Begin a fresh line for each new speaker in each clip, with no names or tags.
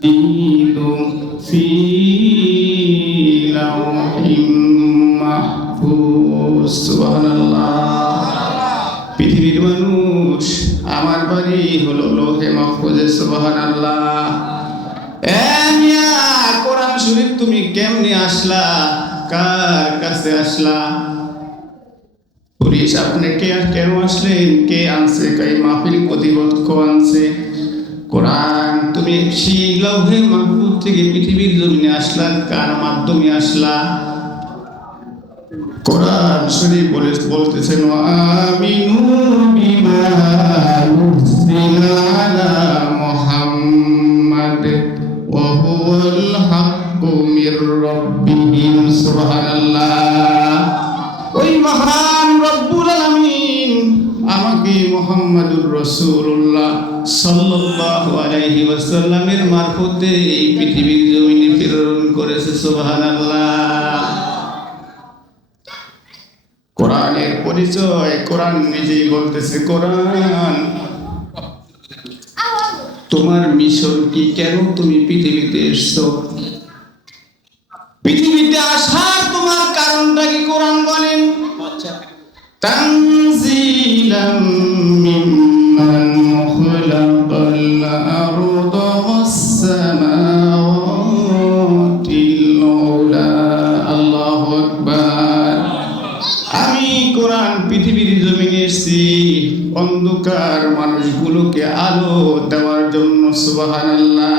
المجيد في لوح محفوظ سبحان الله পৃথিবীর মানুষ আমার বাড়ি হলো লোহে মাহফুজে সুবহান আল্লাহ কোরআন শরীফ তুমি কেমনে আসলা কার কাছে আসলা পুলিশ আপনি কে কেন আসলেন কে আনছে কাই মাহফিল প্রতিপক্ষ আনছে কোরআন তুমি সেই লৌহে মাহফুজ থেকে পৃথিবীর জমিনে আসলা, কার মাধ্যমে আসলা? কোরআন শরীফ বলে বলতেছেন আমিনু বিমা নুজিলা আলা মুহাম্মাদ, ওয়া হুয়াল হাক্কু মির রাব্বিহিম, সুবহানাল্লাহ। ওই মহান রব্বুল আলামিন আমাকে মুহাম্মাদুর রাসূলুল্লাহ সাল্লাল্লাহু আলাইহি ওয়াসাল্লামের মারফতে এই পৃথিবীর জমিনে প্রেরণ করেছে সুবহানাল্লাহ। কোরআনের পরিচয় কোরআন নিজেই বলতেছে কোরআন তোমার মিশন কি? কেন তুমি পৃথিবীতে এসছো? পৃথিবীতে আসার তোমার কারণটা কি কোরআন বলেন? তানজিলাম কোরআন পৃথিবীর জমিনে এসেছি অন্ধকার মানুষগুলোকে আলো দেওয়ার জন্য সুবহানাল্লাহ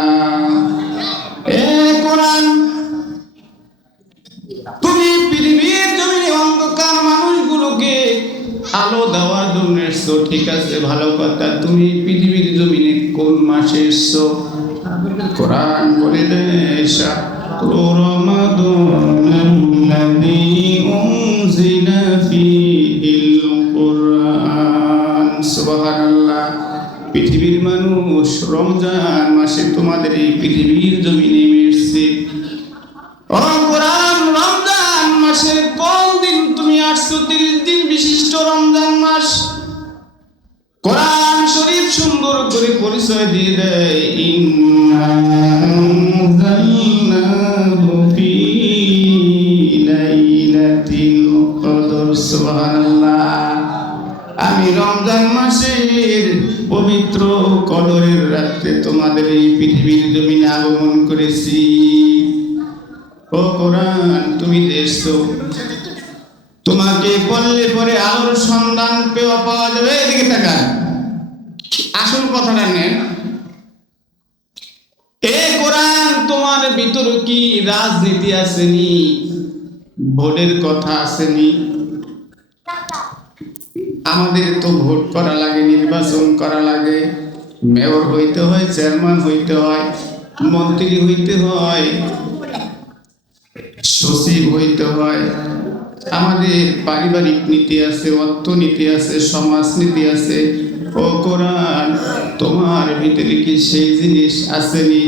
এ কোরআন তুমি পৃথিবীর জমিনে অন্ধকার মানুষগুলোকে আলো দেওয়ার জন্য এসছো ঠিক আছে ভালো কথা তুমি পৃথিবীর জমিনে কোন মাসে এসছো কোরআন বলে দেয় শাহরু রমাদান الذي أنزل সুবহানাল্লাহ। পৃথিবীর মানুষ রমজান মাসে তোমাদের এই পৃথিবীর জমিনে মিশছে। কদরের রাতে তোমাদের এই পৃথিবীর জমিনে আগমন করেছি। ও কোরআন, তুমি দেখছ তোমাকে বললে পরে আলোর সন্ধান পেয়ে পাওয়া যাবে। এদিকে থাকা আসল কথাটা নেন। এ কোরআন, তোমার ভিতরে কি রাজনীতি আসেনি? ভোটের কথা আসেনি? আমাদের তো ভোট করা লাগে, নির্বাচন করা লাগে। মেয়র হইতে হয়, চেয়ারম্যান হইতে হয়, মন্ত্রী হইতে হয়, সচিব হইতে হয়। আমাদের পারিবারিক নীতি আছে, অর্থনীতি আছে, সমাজনীতি আছে। ও কোরআন, তোমার ভিতরে কি সেই জিনিস আসেনি?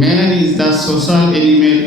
Man is the social element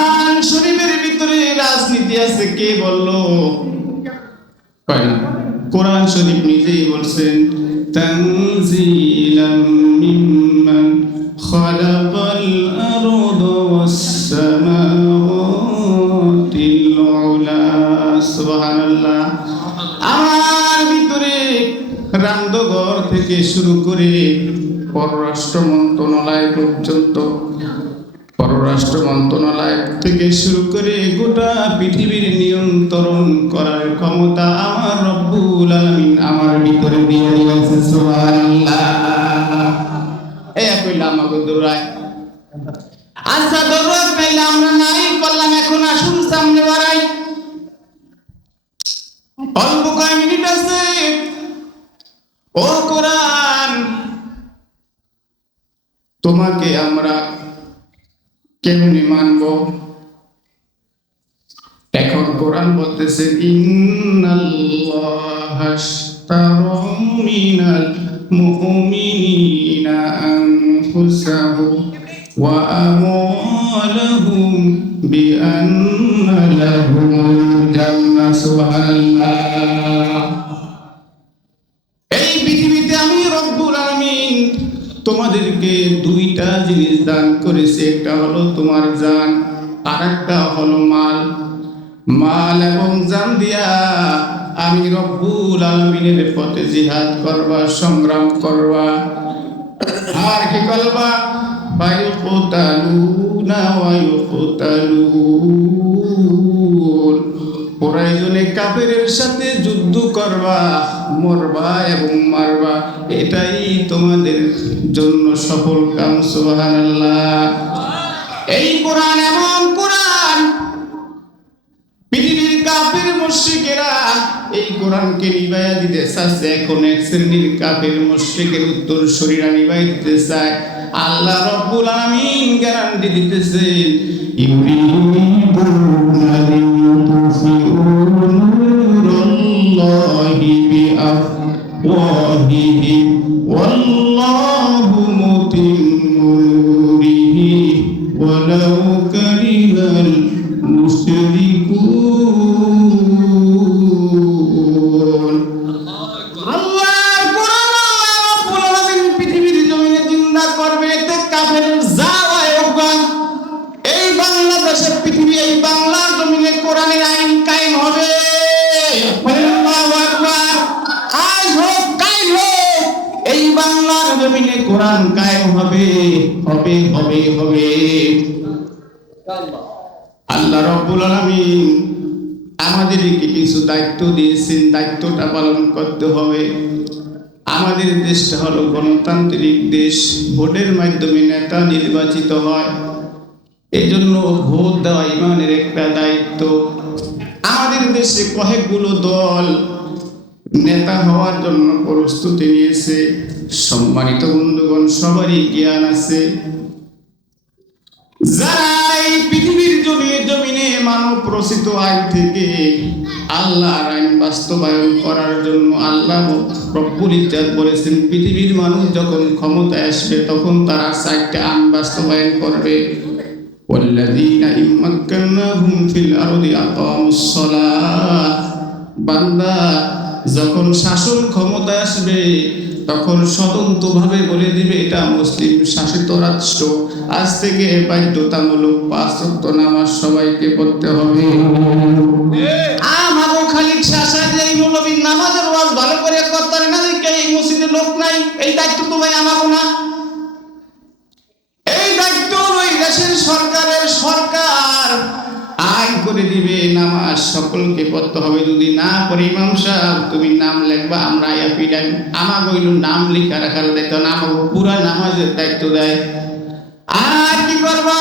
আছে কে বলল কোরআন শরীফ নিজেই বলছেন তানজিলাম মিম্মান খালাকাল আরদা ওয়াস সামাওয়াতিল উলা। সুবহানাল্লাহ। আমার ভিতরে রামদগর থেকে শুরু করে পররাষ্ট্র মন্ত্রণালয় পর্যন্ত পররাষ্ট্র মন্ত্রণালয় থেকে শুরু করে গোটা পৃথিবীর নিয়ন্ত্রণ করার ক্ষমতা আমার রব্বুল আলামিন আমার ভিতরে দিয়ে দিয়েছে এই কইলা আচ্ছা আমরা নাই করলাম, এখন আসুন সামনে বাড়াই। অল্প কয় মিনিট আছে। ও কোরআন, তোমাকে আমরা কেমনি মানব এখন কোরআন বলতেছে মিনাল মুমিনিনা আনফুসাহুম ওয়া আমওয়ালাহুম বিআন্না লাহুমুল তোমাদেরকে দুইটা জিনিস দান করেছে। একটা হলো তোমার জান আর একটা হলো মাল। মাল এবং জান দিয়া আমি রব্বুল আলমিনের পথে জিহাদ করবা, সংগ্রাম করবা। আর কি করবা? বায়ু কোতালু না বায়ু ওয়ায়ুকতালুন। প্রয়োজনে কাফেরের সাথে যুদ্ধ করবা, মরবা এবং মারবা। এটাই তোমাদের জন্য সফল কাম, সুবহানাল্লাহ। এই কোরআন এমন কোরআন, পৃথিবীর কাফের মুশরিকেরা এই কোরআনকে নিবাইয়া দিতে চাচ্ছে এখন এক শ্রেণির কাফের মুশরিকের উত্তর শরীরা নিবাই দিতে চায়। আল্লাহ রব্বুল আমিন গ্যারান্টি দিতেছেন ইউরিদুনা what are you আল্লাহ রব্বুল আলামিন আমাদেরকে কিছু দায়িত্ব দিয়েছেন, দায়িত্বটা পালন করতে হবে। আমাদের দেশটা হলো গণতান্ত্রিক দেশ, ভোটের মাধ্যমে নেতা নির্বাচিত হয়। এই জন্য ভোট দেওয়া ইমানের একটা দায়িত্ব। আমাদের দেশে কয়েকগুলো দল নেতা হওয়ার জন্য প্রস্তুতি নিয়েছে। সম্মানিত বন্ধুগণ, সবারই জ্ঞান আছে। যারা এই জমিনে মানব রচিত আইন থেকে আল্লাহর আইন বাস্তবায়ন করার জন্য আল্লাহ রব্বুল ইজ্জাত বলেছেন পৃথিবীর মানুষ যখন ক্ষমতায় আসবে তখন তারা চারটে আইন বাস্তবায়ন করবে والذين إن مكناهم في الأرض أقاموا الصلاة বান্দা যখন শাসন ক্ষমতায় আসবে তখন স্বতন্ত্র ভাবে বলে দিবে, এটা মুসলিম শাসিত রাষ্ট্র। আজ থেকে বাধ্যতামূলক পাঁচ নামাজ সবাইকে পড়তে হবে। খালি এই ভালো করে করতে না এই মসজিদে লোক নাই। এই দায়িত্ব তোমায় আমাগো না। করে দিবে নামাজ সকলকে পড়তে হবে। যদি না পড়ে ইমাম সাহেব, তুমি নাম লিখবা, আমরা অ্যাপিডাই আমার হইল নাম লেখা রাখার দায়িত্ব না আমাকে পুরা নামাজের দায়িত্ব দেয়। আর কি করবা?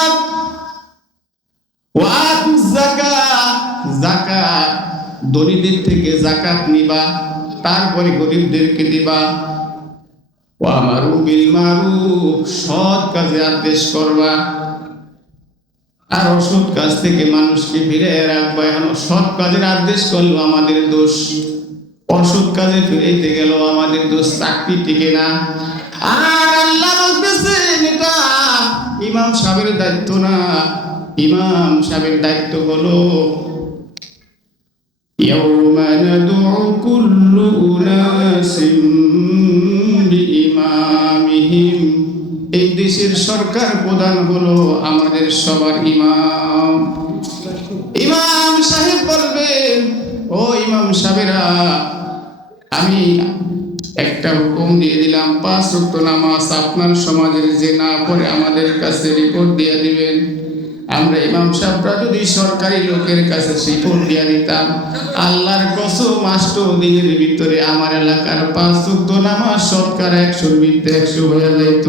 দরিদ্রের থেকে যাকাত নিবা, তারপরে গরিবদেরকে দিবা। ওয়ামারু বিল মারুফ, সৎ কাজে আদেশ করবা। আর অসৎ কাজ থেকে মানুষকে ফিরে রাখবা এখন সৎ কাজের আদেশ করলো আমাদের দোষ অসৎ কাজে ফিরাইতে গেল আমাদের দোষ চাকরি টিকে না আর আল্লাহ বলতেছেন এটা ইমাম সাহেবের দায়িত্ব না ইমাম সাহেবের দায়িত্ব হলো يوم ندعو كل أناس بإمامهم এই দেশের সরকার প্রধান হলো আমাদের সবার ইমাম। ইমাম সাহেব বলবেন ও ইমাম সাহেবেরা, আমি একটা হুকুম দিয়ে দিলাম, পাঁচ রক্ত নামাজ আপনার সমাজের যে না পড়ে আমাদের কাছে রিপোর্ট দিয়ে দিবেন। আমরা ইমাম সাহেবরা যদি সরকারি লোকের কাছে রিপোর্ট দিয়ে দিতাম, আল্লাহর কসম দিনের ভিতরে আমার এলাকার পাঁচ ওয়াক্ত নামাজ সরকার একশো ভিত্তি একশো হয়ে যেত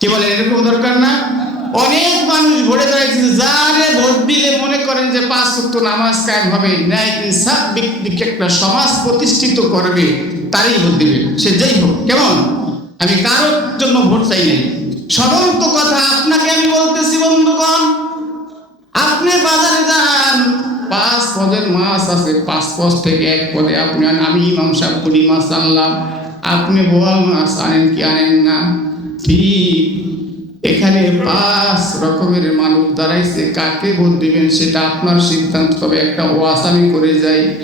কি বলে, এরকম দরকার না? অনেক মানুষ ভোটে দাঁড়িয়েছে যারে ভোট দিলে মনে করেন যে পাঁচ ওয়াক্ত নামাজ কায়েম হবে, ন্যায় ইনসাফ ব্যক্তিকে একটা সমাজ প্রতিষ্ঠিত করবে, তারই ভোট দিবেন সে যেই হোক, কেমন? আমি কারোর জন্য ভোট চাই নাই। সমস্ত কথা আপনাকে আমি বলতেছি, বন্ধুগণ। আপনি বাজারে যান। পাঁচ পদের মাছ আছে, পাঁচ পদ থেকে এক পদে আপনি আমি ইমাম সাহেব কুড়ি মাছ আনলাম আপনি বোয়াল মাছ আনেন কি আনেন না? ঠিক। এখানে পাঁচ রকমের মানুষ দাঁড়াইছে। কাকে ভোট দিবেন সেটা আপনার সিদ্ধান্ত। তবে একটা ওয়াস আমি করে যাই।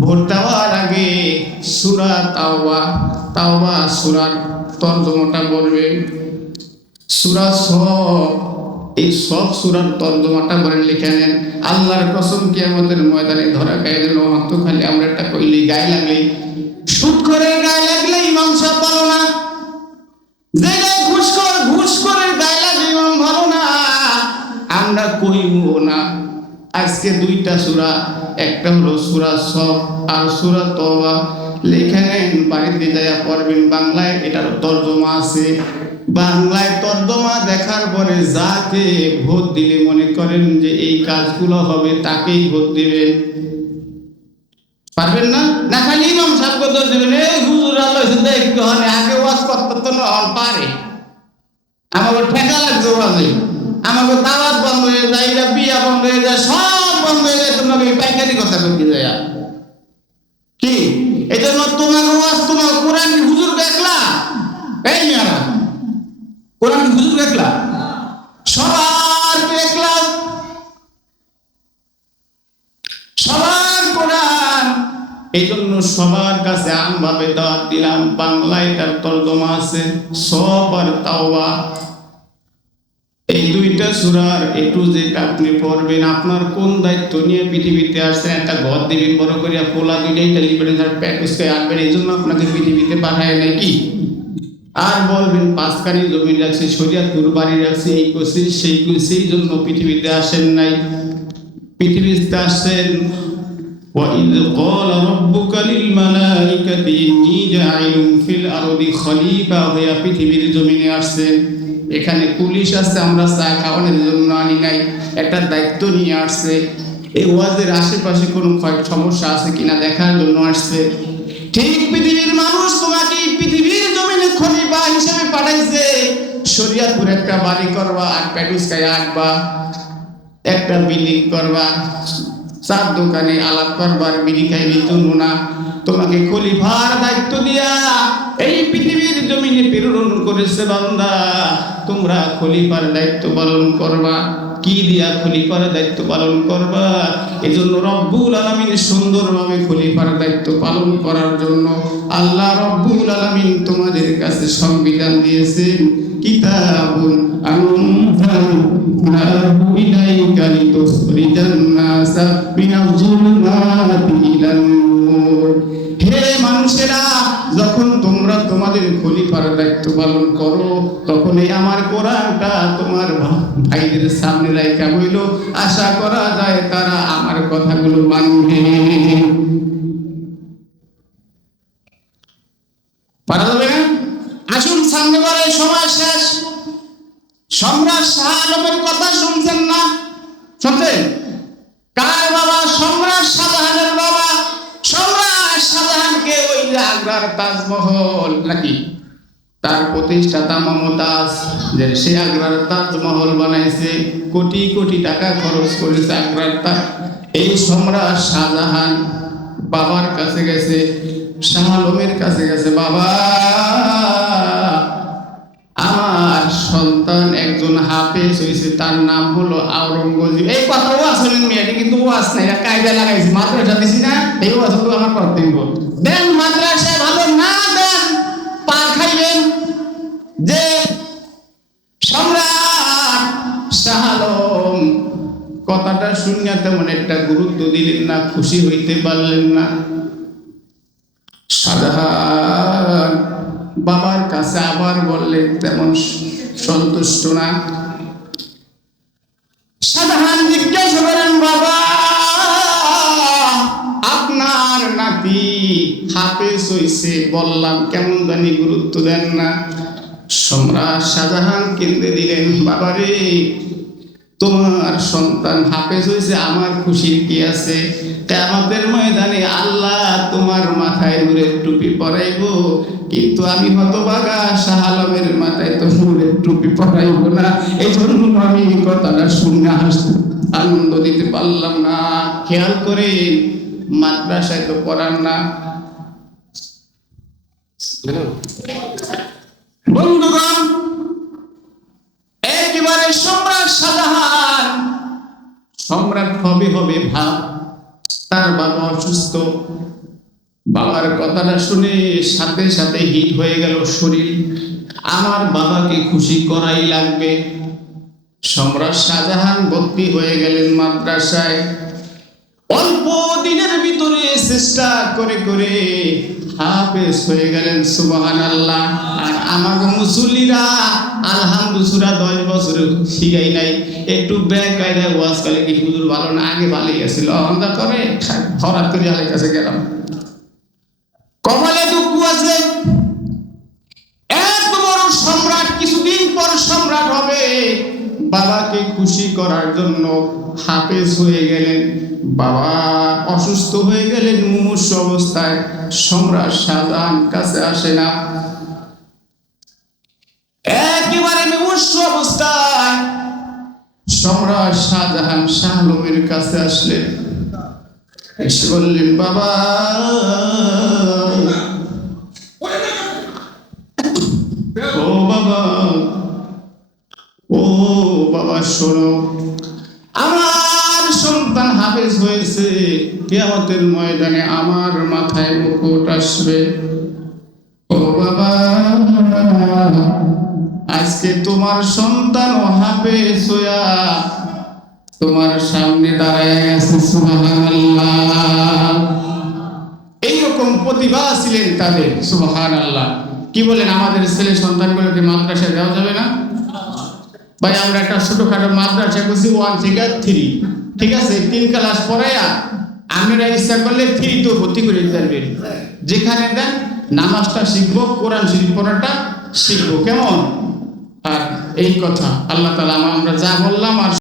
ভোট দেওয়ার আগে সুরা তাওবা তাওবা সুরার তর্জমাটা বলবেন। সুরা সব, এই সব সুরার তর্জমাটা বলেন লিখে নেন। আল্লাহর কসম কি আমাদের ময়দানে ধরা গায়ে দিল। অন্ত খালি আমরা একটা কইলি গায়ে লাগলে সুদ করে গায়ে লাগলে ইমাম সাহেব ভালো না। যে গায়ে ঘুষ কর, ঘুষ করে গায়ে লাগলে ইমাম ভালো না। আমরা কইব না। আজকে দুইটা সুরা, একটা হলো সুরা সব আর সুরা তবা লেখা নেন, বাড়িতে যাইয়া পড়বেন, বাংলায় এটার তর্জমা আছে। বাংলায় তর্জমা দেখার পরে যাকে ভোট দিলে মনে করেন যে এই কাজগুলো হবে, তাকেই ভোট দিবেন। পারবেন না? না খালি ইমাম সাহেব কত দিবেন এই হুজুর আল্লাহ একটু হলে আগে ওয়াজ করতে তো না পারে। আমাকে ঠেকা লাগছে ওয়াজে। আমাকে দাওয়াত বন্ধ হয়ে যায় বিয়া বন্ধ হয়ে যায়, সব বন্ধ হয়ে যায়। তোমাকে পাইকারি কথা বলতে যায় কি এই জন্য তোমার ওয়াজ তোমার কোরআন কি হুজুর দেখলা এই মেয়ারা কোরআন কি হুজুর দেখলা সবার দেখলা সবার কোরআন। এই জন্য সবার কাছে আমভাবে দাওয়াত দিলাম। বাংলায় তার তর্জমা আছে, সব আর তাওবা। এই দুইটা সুরার একটু যে আপনি পড়বেন। আপনার কোন দায়িত্ব নিয়ে পৃথিবীতে আসছেন? একটা ঘর দিবেন বড় করিয়া পোলা দুইটাই টেলিভিশন আর প্যাকুসকে আনবেন এই জন্য আপনাকে পৃথিবীতে পাঠায় নাকি আর বলবেন পাঁচখানি জমি রাখছে শরিয়াতপুর বাড়ি রাখছে এই করছি সেই করছি সেই জন্য পৃথিবীতে আসেন নাই পৃথিবীতে আসছেন وإذ قال ربك للملائكة إني جاعل في الأرض خليفة হইয়া পৃথিবীর জমিনে আসছেন এখানে পুলিশ আছে আমরা চা খাওয়ানোর জন্য আনি নাই একটা দায়িত্ব নিয়ে আসছে এই ওয়াজের আশেপাশে কোনো ক্ষয়- সমস্যা আছে কিনা দেখার জন্য আসছে ঠিক পৃথিবীর মানুষ তোমাকে শরিয়াতপুর একটা বাড়ি করবা আর প্যাটুসকায় আঁকবা। একটা বিল্ডিং করবা, চার দোকানে আলাপ করবার বিড়ি খাইবি তুলব না তোমাকে খলিফার দায়িত্ব দিয়া এই পৃথিবীর জমিনে প্রেরণ করেছে বান্দা। তোমরা খলিফার দায়িত্ব পালন করবা। কি দিয়া খলিফার দায়িত্ব পালন করবা? এজন্য রব্বুল আলামিন সুন্দরভাবে খলিফার দায়িত্ব পালন করার জন্য আল্লাহ রব্বুল আলামিন তোমাদের কাছে সংবিধান দিয়েছেন। কিতাবুন আনজালনাহু ইলাইকা লিতুখরিজান নাসা মিনাজ যুলুমাতি ইলান নূর হে মানুষেরা, যখন তোমরা তোমাদের খলিফার দায়িত্ব পালন করো, তখন এই আমার কোরআনটা তোমার ভাইদের সামনে রাখা হইল। আশা করা যায় তারা আমার কথাগুলো মানবে। পারা যাবে আসুন, সামনে বারে সময় শেষ। সম্রাট শাহ আলমের কথা শুনছেন না? শুনছেন? কার বাবা? সম্রাট শাহজাহানের বাবা। সম্রাট শাহজাহানকে ওই যে আগ্রার তাজমহল নাকি? তার প্রতিষ্ঠাতা মমতাজ, যে সে আগ্রার তাজমহল বানাইছে, কোটি কোটি টাকা খরচ করেছে আগ্রার তা এই সম্রাট শাহজাহান বাবার কাছে গেছে, শাহ আলমের কাছে গেছে। বাবা আমার সন্তান একজন হাফেজ হয়েছে তার নাম হলো আওরঙ্গজীব এই কথা কথাও আসলেন মেয়েটি কিন্তু ও আস নাই কায়দা লাগাইছি মাদ্রাসা দিছি না এই ওয়াজ হলো আমার কর্তব্য দেন মাদ্রাসায় ভালো না দেন পার খাইবেন যে সম্রাট শাহ আলম কথাটা শুনিয়া তেমন একটা গুরুত্ব দিলেন না খুশি হইতে পারলেন না শাহজাহান বাবার কাছে আবার বললেন তেমন সন্তুষ্ট না। সাধারণ জিজ্ঞাসা করেন, বাবা, আপনার নাতি হাতে হইছে, বললাম, কেমন জানি গুরুত্ব দেন না। সম্রাট শাহজাহান কেন্দ্রে দিলেন, বাবারে তোমার সন্তান হাফেজ হয়েছে, আমার খুশির কি আছে? কেয়ামতের ময়দানে আল্লাহ তোমার মাথায় নূরের টুপি পরাইব, কিন্তু আমি হতবাগা শাহ আলমের মাথায় তো নূরের টুপি পরাইব না। এই জন্য আমি কথাটা শুনে হাসতে আনন্দ দিতে পারলাম না। খেয়াল করে মাদ্রাসায় তো পড়ান না। বন্ধুগণ, একেবারে সম্রাট শাহজাহান সম্রাট হবে হবে ভাব, তার বাবা অসুস্থ। বাবার কথাটা শুনে সাথে সাথে হিট হয়ে গেল শরীর। আমার বাবাকে খুশি করাই লাগবে। সম্রাট শাহজাহান ভর্তি হয়ে গেলেন মাদ্রাসায়। অল্প দিনের ভিতরে চেষ্টা করে করে হাফেজ হয়ে গেলেন সুবহান আল্লাহ আর আমার মুসল্লিরা আলহামদুসুরা দশ বছর শিখাই নাই। একটু ব্যাগ ওয়াজ করে কি হুজুর ভালো না? আগে ভালোই গেছিল আমরা করে হঠাৎ করে আলের কাছে গেলাম। বাবাকে খুশি করার জন্য হাফেজ হয়ে গেলেন। বাবা অসুস্থ হয়ে গেলেন, মুমূর্ষ অবস্থায়। সম্রাট শাহজাহান কাছে আসে না। একেবারে মুমূর্ষ অবস্থায়। সম্রাট শাহজাহান শাহ আলমের কাছে আসলেন। এসে বললেন, বাবা শোনো, আমার সন্তান হাফেজ হয়েছে, কেয়ামতের ময়দানে আমার মাথায় মুকুট আসবে। ও বাবা, আজকে তোমার সন্তান হাফেজ হইয়া তোমার সামনে দাঁড়ায় সুবহানাল্লাহ। এইরকম প্রতিভা ছিলেন তাদের সুবহান আল্লাহ কি বলেন, আমাদের ছেলে সন্তানগুলোকে মাদ্রাসায় দেওয়া যাবে না? ভাই, আমরা একটা ছোটখাটো মাদ্রাসা করছি ওয়ান থেকে থ্রি ঠিক আছে? তিন ক্লাস পড়াইয়া আমরা ইচ্ছা করলে থ্রি তো ভর্তি করে দিতে পারবেন যেখানে দেন নামাজটা শিখব, কোরআন শরীফ পড়াটা শিখব। কেমন? আর এই কথা, আল্লাহ তালা আমরা যা বললাম আর